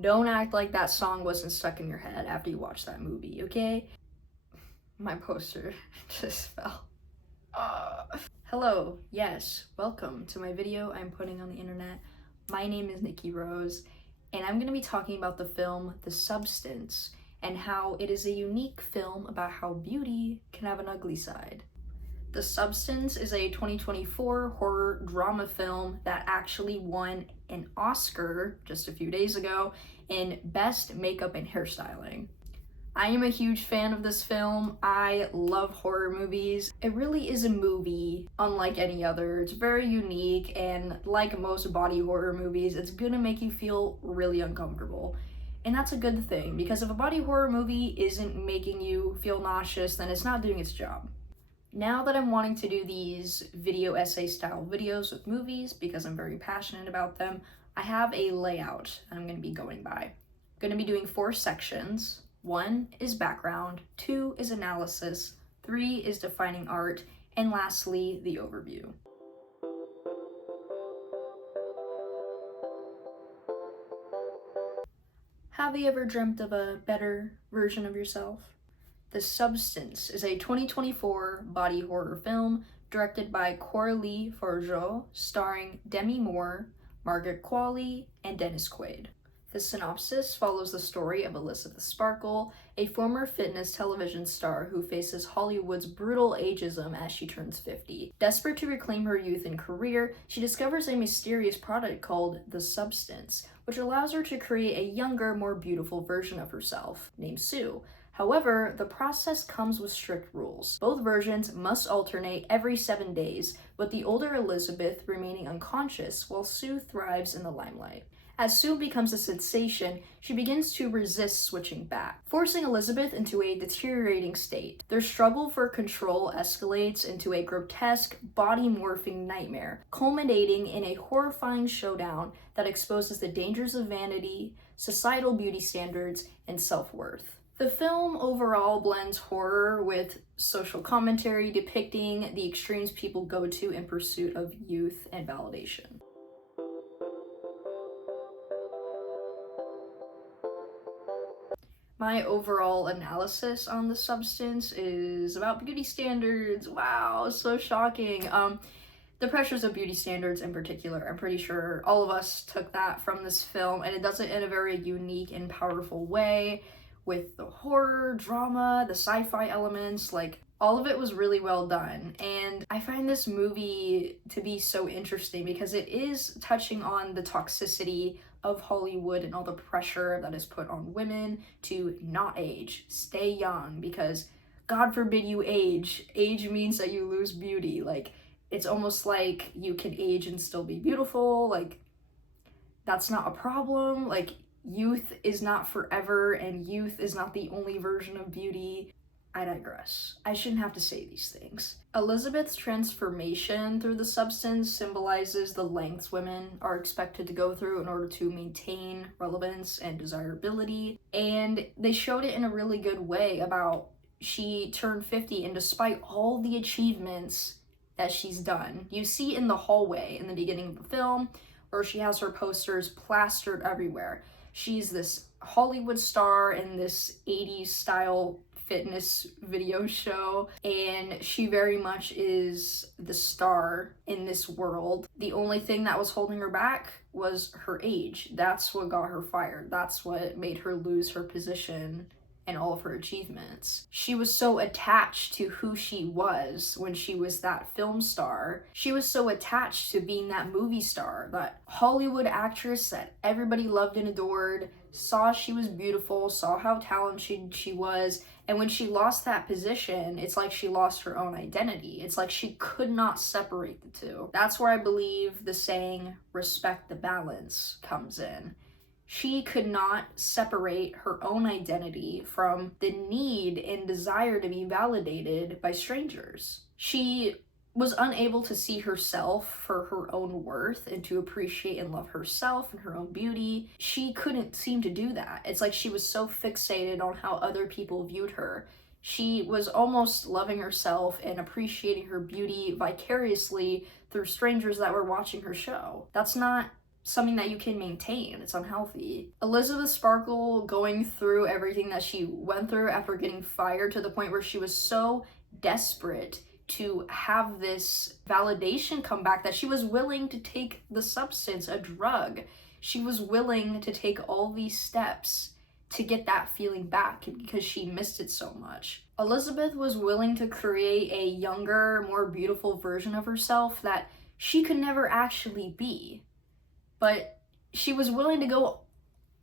Don't act like that song wasn't stuck in your head after you watched that movie, okay? My poster just fell. Hello, yes, welcome to my video I'm putting on the internet. My name is Nikki Rose, and I'm going to be talking about the film The Substance and how it is a unique film about how beauty can have an ugly side. The Substance is a 2024 horror drama film that actually won an Oscar just a few days ago in Best Makeup and Hairstyling. I am a huge fan of this film. I love horror movies. It really is a movie unlike any other. It's very unique, and like most body horror movies, it's gonna make you feel really uncomfortable. And that's a good thing, because if a body horror movie isn't making you feel nauseous, then it's not doing its job. Now that I'm wanting to do these video essay style videos with movies, because I'm very passionate about them, I have a layout I'm going to be going by. I'm going to be doing 4 sections. 1 is background, 2 is analysis, 3 is defining art, and lastly, the overview. Have you ever dreamt of a better version of yourself? The Substance is a 2024 body horror film directed by Coralie Fargeau, starring Demi Moore, Margaret Qualley, and Dennis Quaid. The synopsis follows the story of Elizabeth Sparkle, a former fitness television star who faces Hollywood's brutal ageism as she turns 50. Desperate to reclaim her youth and career, she discovers a mysterious product called The Substance, which allows her to create a younger, more beautiful version of herself, named Sue. However, the process comes with strict rules. Both versions must alternate every 7 days, with the older Elizabeth remaining unconscious while Sue thrives in the limelight. As Sue becomes a sensation, she begins to resist switching back, forcing Elizabeth into a deteriorating state. Their struggle for control escalates into a grotesque, body-morphing nightmare, culminating in a horrifying showdown that exposes the dangers of vanity, societal beauty standards, and self-worth. The film overall blends horror with social commentary depicting the extremes people go to in pursuit of youth and validation. My overall analysis on The Substance is about beauty standards. Wow, so shocking. The pressures of beauty standards in particular, I'm pretty sure all of us took that from this film, and it does it in a very unique and powerful way with the horror, drama, the sci-fi elements, like all of it was really well done. And I find this movie to be so interesting because it is touching on the toxicity of Hollywood and all the pressure that is put on women to not age, stay young, because God forbid you age. Age means that you lose beauty. Like, it's almost like you can age and still be beautiful. Like, that's not a problem. Like, youth is not forever, and youth is not the only version of beauty. I digress. I shouldn't have to say these things. Elizabeth's transformation through The Substance symbolizes the lengths women are expected to go through in order to maintain relevance and desirability, and they showed it in a really good way about she turned 50, and despite all the achievements that she's done, you see in the hallway in the beginning of the film where she has her posters plastered everywhere. She's this Hollywood star in this 80s style fitness video show, and she very much is the star in this world. The only thing that was holding her back was her age. That's what got her fired. That's what made her lose her position and all of her achievements. She was so attached to who she was when she was that film star. She was so attached to being that movie star, that Hollywood actress that everybody loved and adored, saw she was beautiful, saw how talented she was, and when she lost that position, it's like she lost her own identity. It's like she could not separate the two. That's where I believe the saying, respect the balance, comes in. She could not separate her own identity from the need and desire to be validated by strangers. She was unable to see herself for her own worth and to appreciate and love herself and her own beauty. She couldn't seem to do that. It's like she was so fixated on how other people viewed her. She was almost loving herself and appreciating her beauty vicariously through strangers that were watching her show. That's not something that you can maintain. It's unhealthy. Elizabeth Sparkle going through everything that she went through after getting fired to the point where she was so desperate to have this validation come back that she was willing to take the substance, a drug. She was willing to take all these steps to get that feeling back because she missed it so much. Elizabeth was willing to create a younger, more beautiful version of herself that she could never actually be. But she was willing to go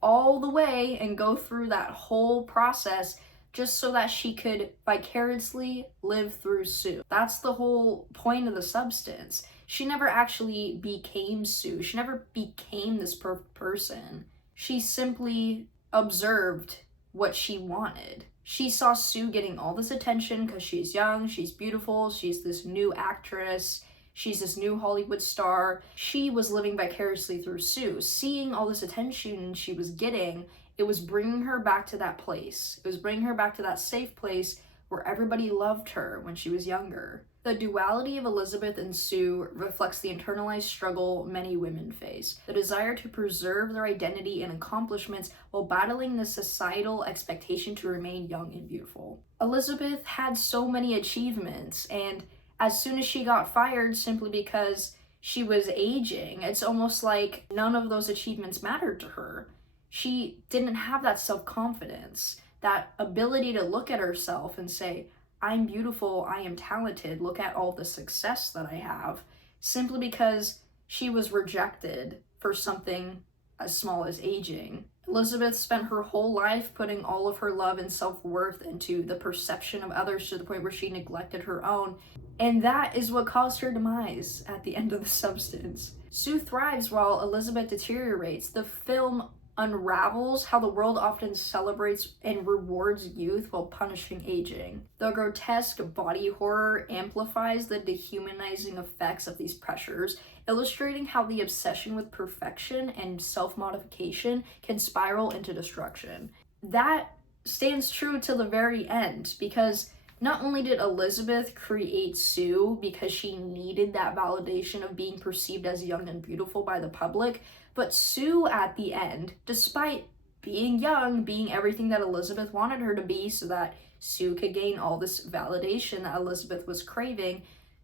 all the way and go through that whole process just so that she could vicariously live through Sue. That's the whole point of the substance. She never actually became Sue. She never became this perfect person. She simply observed what she wanted. She saw Sue getting all this attention because she's young, she's beautiful, she's this new actress, she's this new Hollywood star. She was living vicariously through Sue. Seeing all this attention she was getting, it was bringing her back to that place. It was bringing her back to that safe place where everybody loved her when she was younger. The duality of Elizabeth and Sue reflects the internalized struggle many women face, the desire to preserve their identity and accomplishments while battling the societal expectation to remain young and beautiful. Elizabeth had so many achievements, and as soon as she got fired simply because she was aging, it's almost like none of those achievements mattered to her. She didn't have that self-confidence, that ability to look at herself and say, I'm beautiful, I am talented, look at all the success that I have, simply because she was rejected for something as small as aging. Elizabeth spent her whole life putting all of her love and self-worth into the perception of others to the point where she neglected her own, and that is what caused her demise at the end of the substance. Sue thrives while Elizabeth deteriorates. The film unravels how the world often celebrates and rewards youth while punishing aging. The grotesque body horror amplifies the dehumanizing effects of these pressures, illustrating how the obsession with perfection and self-modification can spiral into destruction. That stands true till the very end, because not only did Elizabeth create Sue because she needed that validation of being perceived as young and beautiful by the public, but Sue at the end, despite being young, being everything that Elizabeth wanted her to be so that Sue could gain all this validation that Elizabeth was craving,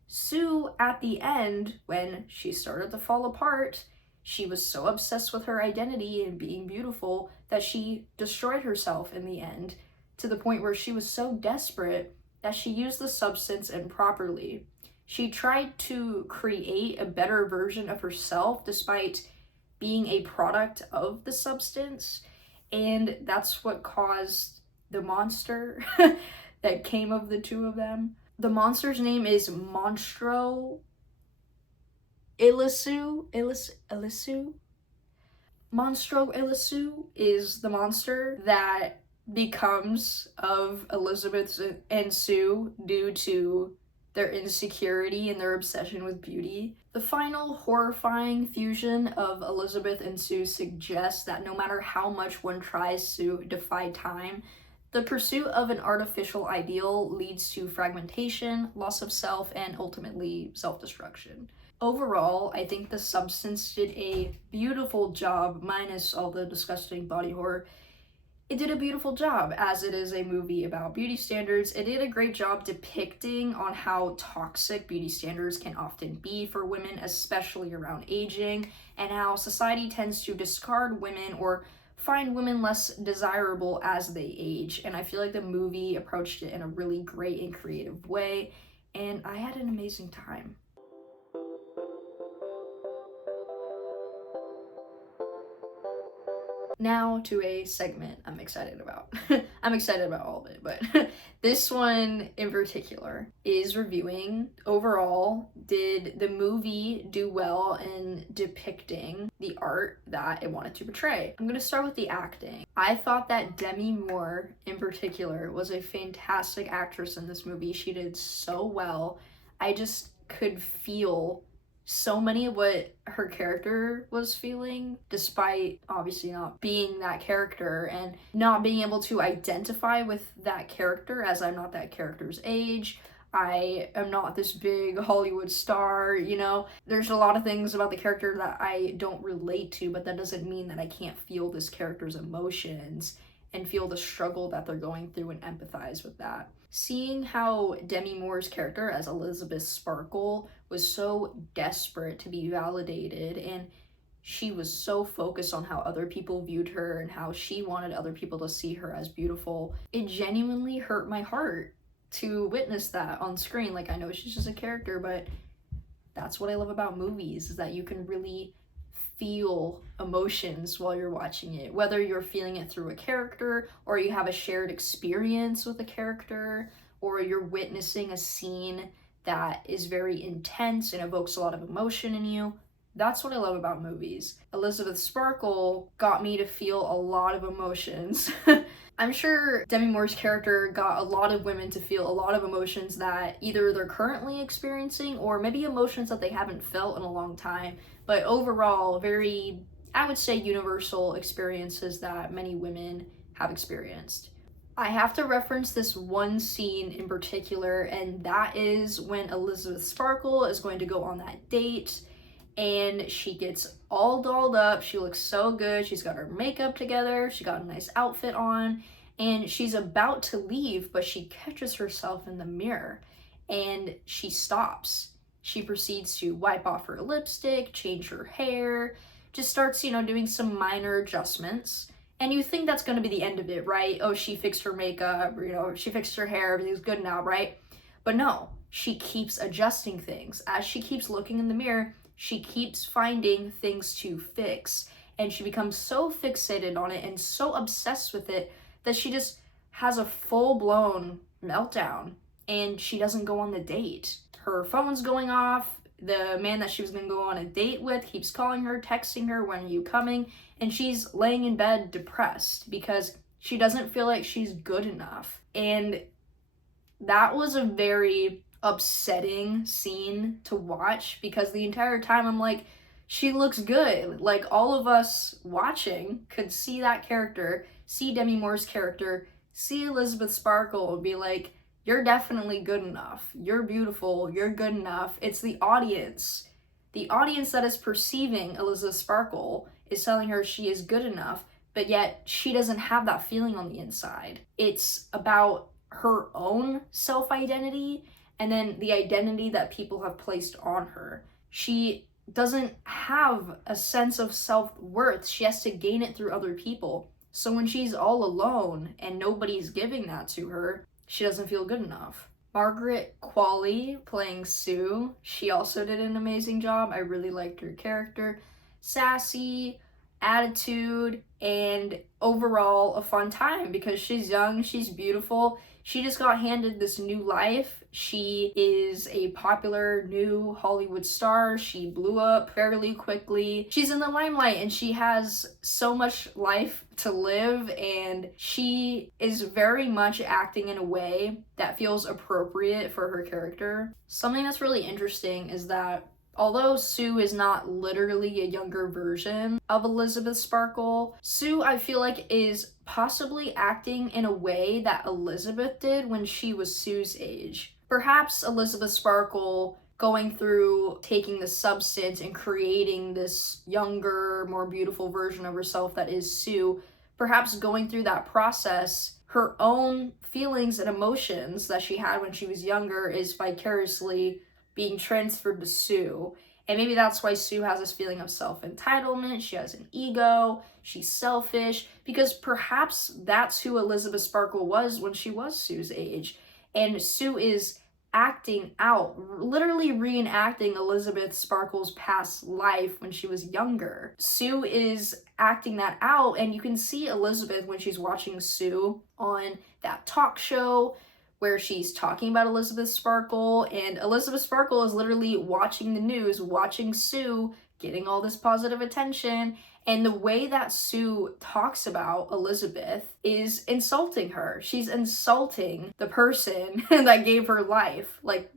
Sue at the end, when she started to fall apart, she was so obsessed with her identity and being beautiful that she destroyed herself in the end, to the point where she was so desperate that she used the substance improperly. She tried to create a better version of herself despite being a product of the substance, and that's what caused the monster that came of the two of them. The monster's name is Monstro Ilisu. Monstro Ilisu is the monster that becomes of Elizabeth and Sue due to their insecurity and their obsession with beauty. The final horrifying fusion of Elizabeth and Sue suggests that no matter how much one tries to defy time, the pursuit of an artificial ideal leads to fragmentation, loss of self, and ultimately self-destruction. Overall, I think The Substance did a beautiful job, minus all the disgusting body horror. It did a beautiful job, as it is a movie about beauty standards. It did a great job depicting on how toxic beauty standards can often be for women, especially around aging, and how society tends to discard women or find women less desirable as they age. And I feel like the movie approached it in a really great and creative way, and I had an amazing time. Now to a segment I'm excited about. I'm excited about all of it, but this one in particular is reviewing overall, did the movie do well in depicting the art that it wanted to portray? I'm gonna start with the acting. I thought that Demi Moore in particular was a fantastic actress in this movie. She did so well. I just could feel so many of what her character was feeling, despite obviously not being that character and not being able to identify with that character, as I'm not that character's age. I am not this big Hollywood star, you know? There's a lot of things about the character that I don't relate to, but that doesn't mean that I can't feel this character's emotions and feel the struggle that they're going through and empathize with that. Seeing how Demi Moore's character as Elizabeth Sparkle was so desperate to be validated, and she was so focused on how other people viewed her and how she wanted other people to see her as beautiful, it genuinely hurt my heart to witness that on screen. Like, I know she's just a character, but that's what I love about movies, is that you can really feel emotions while you're watching it, whether you're feeling it through a character or you have a shared experience with a character or you're witnessing a scene that is very intense and evokes a lot of emotion in you. That's what I love about movies. Elizabeth Sparkle got me to feel a lot of emotions. I'm sure Demi Moore's character got a lot of women to feel a lot of emotions that either they're currently experiencing or maybe emotions that they haven't felt in a long time. But overall, very, I would say, universal experiences that many women have experienced. I have to reference this one scene in particular, and that is when Elizabeth Sparkle is going to go on that date and she gets all dolled up. She looks so good. She's got her makeup together. She got a nice outfit on, and she's about to leave, but she catches herself in the mirror and she stops. She proceeds to wipe off her lipstick, change her hair, just starts, doing some minor adjustments. And you think that's going to be the end of it, right? Oh, she fixed her makeup, or, she fixed her hair, everything's good now, right? But no, she keeps adjusting things. As she keeps looking in the mirror, she keeps finding things to fix, and she becomes so fixated on it and so obsessed with it that she just has a full-blown meltdown, and she doesn't go on the date. Her phone's going off. The man that she was going to go on a date with keeps calling her, texting her, when are you coming? And she's laying in bed depressed because she doesn't feel like she's good enough. And that was a very upsetting scene to watch, because the entire time I'm like, she looks good. Like, all of us watching could see that character, see Demi Moore's character, see Elizabeth Sparkle, and be like, you're definitely good enough. You're beautiful. You're good enough. It's the audience. The audience that is perceiving Elizabeth Sparkle is telling her she is good enough, but yet she doesn't have that feeling on the inside. It's about her own self-identity and then the identity that people have placed on her. She doesn't have a sense of self-worth. She has to gain it through other people. So when she's all alone and nobody's giving that to her, she doesn't feel good enough. Margaret Qualley playing Sue, she also did an amazing job. I really liked her character. Sassy, attitude, and overall a fun time because she's young, she's beautiful. She just got handed this new life. She is a popular new Hollywood star. She blew up fairly quickly. She's in the limelight and she has so much life to live, and she is very much acting in a way that feels appropriate for her character. Something that's really interesting is that although Sue is not literally a younger version of Elizabeth Sparkle, Sue, I feel like, is possibly acting in a way that Elizabeth did when she was Sue's age. Perhaps Elizabeth Sparkle going through taking the substance and creating this younger, more beautiful version of herself that is Sue, perhaps going through that process, her own feelings and emotions that she had when she was younger is vicariously being transferred to Sue. And maybe that's why Sue has this feeling of self-entitlement. She has an ego. She's selfish. Because perhaps that's who Elizabeth Sparkle was when she was Sue's age. And Sue is acting out, literally reenacting Elizabeth Sparkle's past life when she was younger. Sue is acting that out, and you can see Elizabeth when she's watching Sue on that talk show where she's talking about Elizabeth Sparkle, and Elizabeth Sparkle is literally watching the news, watching Sue getting all this positive attention, and the way that Sue talks about Elizabeth is insulting her. She's insulting the person that gave her life, like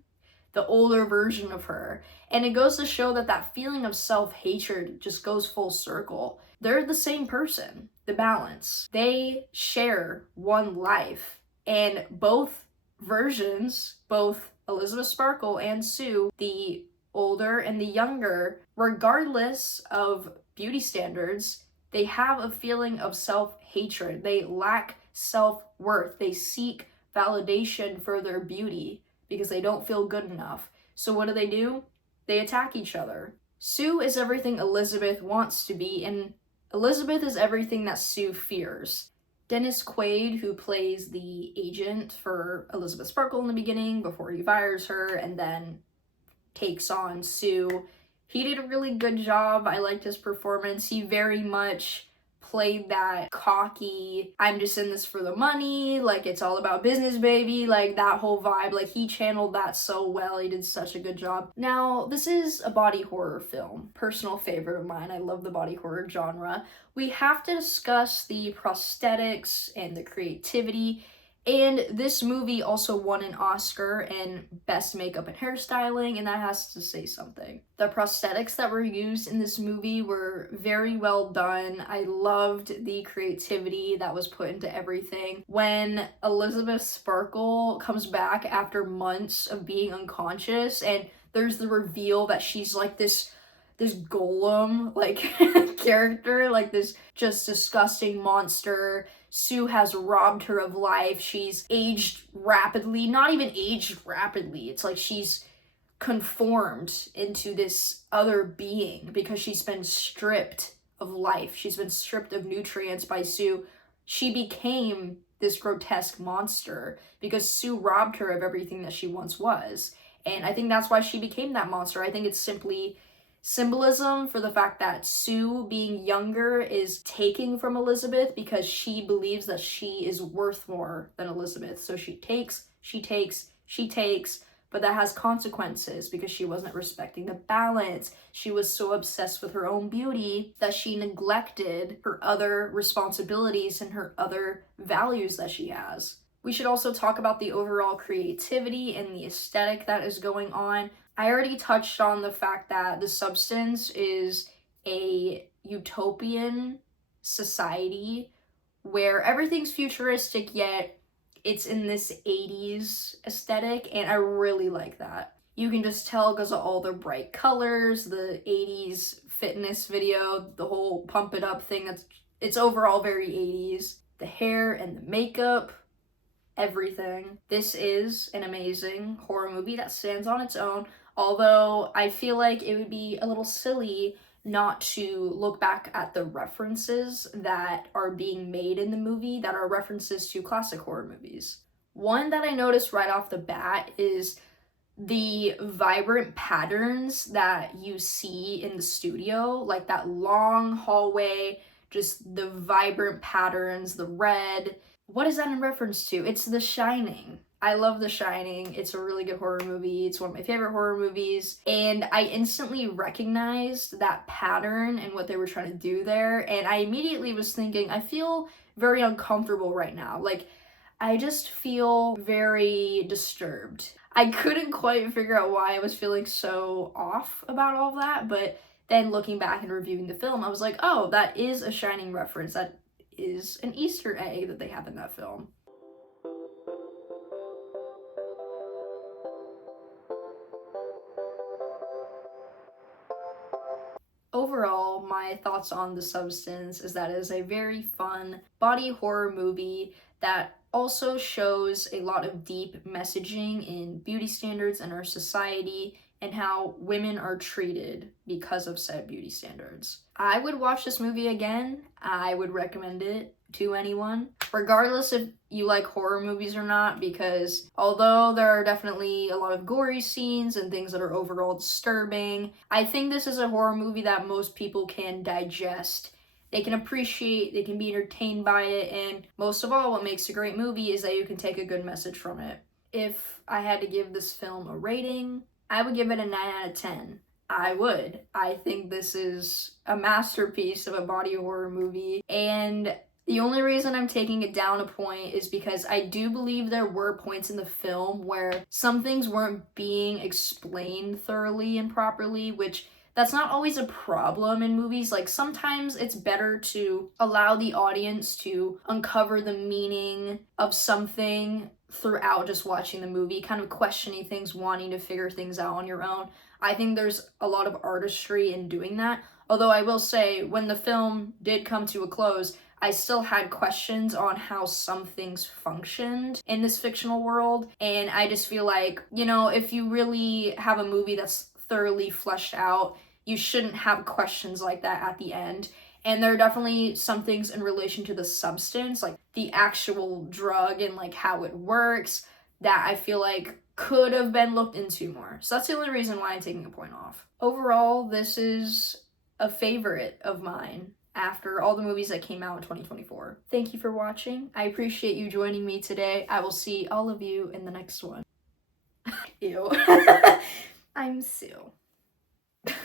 the older version of her. And it goes to show that that feeling of self-hatred just goes full circle. They're the same person, the balance. They share one life, and both versions, both Elizabeth Sparkle and Sue, the older and the younger, regardless of beauty standards, they have a feeling of self-hatred. They lack self-worth. They seek validation for their beauty because they don't feel good enough. So what do? They attack each other. Sue is everything Elizabeth wants to be, and Elizabeth is everything that Sue fears. Dennis Quaid, who plays the agent for Elizabeth Sparkle in the beginning before he fires her and then takes on Sue, he did a really good job. I liked his performance. He very much played that cocky, I'm just in this for the money, like it's all about business, baby, like that whole vibe. Like he channeled that so well. He did such a good job. Now, this is a body horror film, personal favorite of mine. I love the body horror genre. We have to discuss the prosthetics and the creativity. And this movie also won an Oscar in Best Makeup and Hairstyling, and that has to say something. The prosthetics that were used in this movie were very well done. I loved the creativity that was put into everything. When Elizabeth Sparkle comes back after months of being unconscious, and there's the reveal that she's like this golem like character, like this just disgusting monster. Sue has robbed her of life. She's aged rapidly, not even aged rapidly. It's like she's conformed into this other being because she's been stripped of life. She's been stripped of nutrients by Sue. She became this grotesque monster because Sue robbed her of everything that she once was. And I think that's why she became that monster. I think it's simply symbolism for the fact that Sue, being younger, is taking from Elizabeth because she believes that she is worth more than Elizabeth. So she takes, but that has consequences because she wasn't respecting the balance. She was so obsessed with her own beauty that she neglected her other responsibilities and her other values that she has. We should also talk about the overall creativity and the aesthetic that is going on. I already touched on the fact that The Substance is a utopian society where everything's futuristic, yet it's in this 80s aesthetic, and I really like that. You can just tell because of all the bright colors, the 80s fitness video, the whole pump it up thing, it's overall very 80s. The hair and the makeup, everything. This is an amazing horror movie that stands on its own. Although I feel like it would be a little silly not to look back at the references that are being made in the movie that are references to classic horror movies. One that I noticed right off the bat is the vibrant patterns that you see in the studio, like that long hallway, just the vibrant patterns, the red. What is that in reference to? It's The Shining. I love The Shining. It's a really good horror movie. It's one of my favorite horror movies. And I instantly recognized that pattern and what they were trying to do there. And I immediately was thinking, I feel very uncomfortable right now. Like, I just feel very disturbed. I couldn't quite figure out why I was feeling so off about all of that. But then looking back and reviewing the film, I was like, oh, that is a Shining reference. That is an Easter egg that they have in that film. Overall, my thoughts on The Substance is that it is a very fun body horror movie that also shows a lot of deep messaging in beauty standards in our society and how women are treated because of said beauty standards. I would watch this movie again. I would recommend it to anyone, regardless if you like horror movies or not, because although there are definitely a lot of gory scenes and things that are overall disturbing, I think this is a horror movie that most people can digest. They can appreciate, they can be entertained by it, and most of all, what makes a great movie is that you can take a good message from it. If I had to give this film a rating, I would give it a 9 out of 10. I would. I think this is a masterpiece of a body horror movie, and the only reason I'm taking it down a point is because I do believe there were points in the film where some things weren't being explained thoroughly and properly, which that's not always a problem in movies. Like, sometimes it's better to allow the audience to uncover the meaning of something throughout just watching the movie, kind of questioning things, wanting to figure things out on your own. I think there's a lot of artistry in doing that. Although I will say, when the film did come to a close, I still had questions on how some things functioned in this fictional world. And I just feel like, you know, if you really have a movie that's thoroughly fleshed out, you shouldn't have questions like that at the end. And there are definitely some things in relation to the substance, like the actual drug and like how it works, that I feel like could have been looked into more. So that's the only reason why I'm taking a point off. Overall, this is a favorite of mine after all the movies that came out in 2024. Thank you for watching. I appreciate you joining me today. I will see all of you in the next one. Ew. I'm Sue.